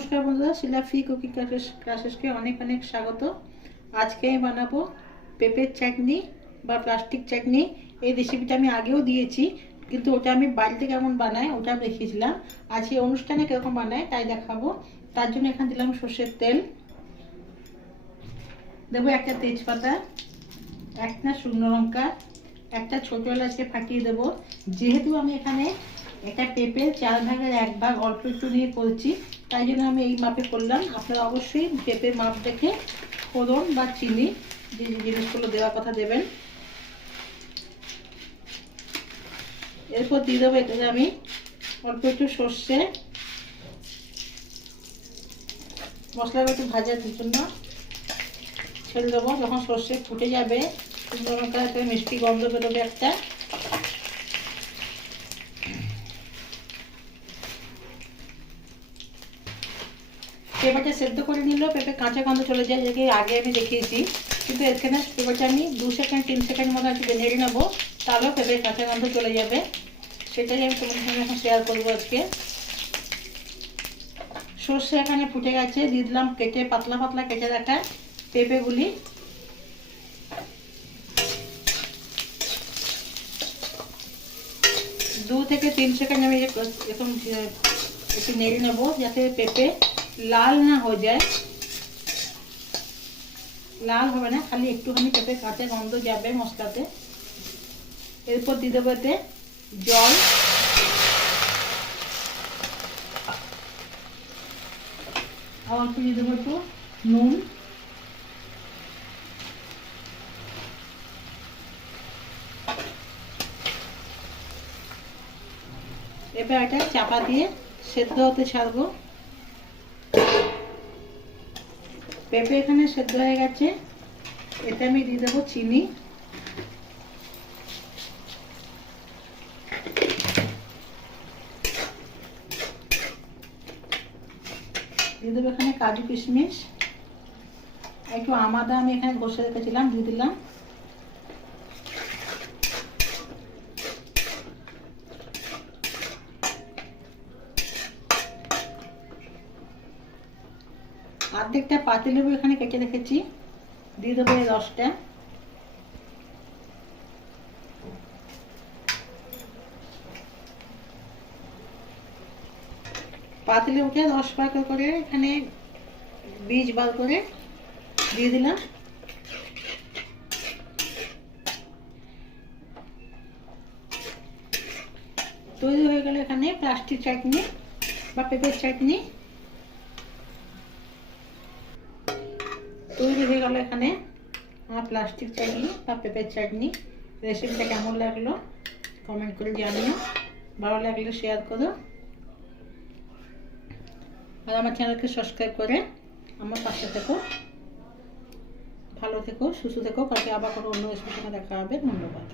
নমস্কার বন্ধুরা, শিলাফি কুকিং ক্লাসেসকে অনেক অনেক স্বাগত। আজকে আমি বানাবো পেঁপের চাটনি বা প্লাস্টিক চাটনি। এই রেসিপিটা আমি আগেও দিয়েছি, কিন্তু ওটা আমি বাড়িতে কেমন বানাই ওটা আমি দেখিয়েছিলাম। আজকে অনুষ্ঠানে কীরকম বানাই তাই দেখাবো। তার জন্য এখানে দিলাম সর্ষের তেল, দেবো একটা তেজপাতা, একটা শুকনো লঙ্কা, একটা ছোটো এলাচকে ফাটিয়ে দেবো। যেহেতু আমি এখানে একটা পেঁপে 4 ভাগের 1 ভাগ অল্প একটু নিয়ে করছি, তাই জন্য আমি এই মাপে করলাম। আপনারা অবশ্যই পেঁপের মাপ দেখে ফোড়ন বা চিনি যে জিনিসগুলো দেওয়ার কথা দেবেন। এরপর দিয়ে দেবো এটাতে আমি অল্প একটু সর্ষে মশলাটা একটু ভাজার জন্য ছেড়ে দেবো। যখন সর্ষে ফুটে যাবে শুকনো লঙ্কা মিষ্টি গন্ধ বেরোবে একটা। পেঁপেটা সেদ্ধ করে নিলেও পেঁপে কাঁচা গন্ধ চলে যায়, যেটাকে আগে আমি দেখিয়েছি। কিন্তু এখানে পেঁপেটা আমি 2 সেকেন্ড 3 সেকেন্ড মতো একটু নেড়ে নেবো, তাহলেও পেঁপের কাঁচা গন্ধ চলে যাবে। সেটাই আমি তোমাদের সঙ্গে এখন শেয়ার করবো আজকে। সর্ষে এখানে ফুটে গেছে, দিয়ে দিলাম কেটে পাতলা পাতলা কেটে রাখা পেঁপেগুলি। দু থেকে 3 সেকেন্ড আমি এরকম একটু নেড়ে নেবো, যাতে পেঁপে লাল না হয়ে যায়। লাল হবে না, খালি একটুখানি পেঁপে কাঁচা গন্ধ যাবে মশলাতে। এরপর দিয়ে দেবো এতে জল, আবার একটু দিয়ে দেবো একটু নুন, এবার এটা চাপা দিয়ে সেদ্ধ হতে ছাড়বো। পেঁপে এখানে সেদ্ধ হয়ে গেছে, এতে আমি দিয়ে দেবো চিনি, দিয়ে দেবো এখানে কাজু কিশমিশ, একটু আমাদা আমি এখানে ঘষে রেখেছিলাম দিয়ে দিলাম। অর্ধেকটা পাতিলেবু এখানে কেটে রেখেছি, দিয়ে দেবো এই রসটা। পাতিলেবুটা রস বার করে এখানে বীজ বার করে দিয়ে দিলাম। তৈরি হয়ে গেল এখানে প্লাস্টিক চাটনি বা পেঁপের চাটনি। তৈরি হয়ে গেল এখানে আমার প্লাস্টিক চাটনি বা পেঁপের চাটনি। রেসিপিটা কেমন লাগলো কমেন্ট করে জানিও, ভালো লাগলে শেয়ার করো, আর আমার চ্যানেলকে সাবস্ক্রাইব করে আমার পাশে থেকো। ভালো থেকো, সুস্থ থেকো। কালকে আবার কোনো অন্য রেসিপির সঙ্গে দেখা হবে। ধন্যবাদ।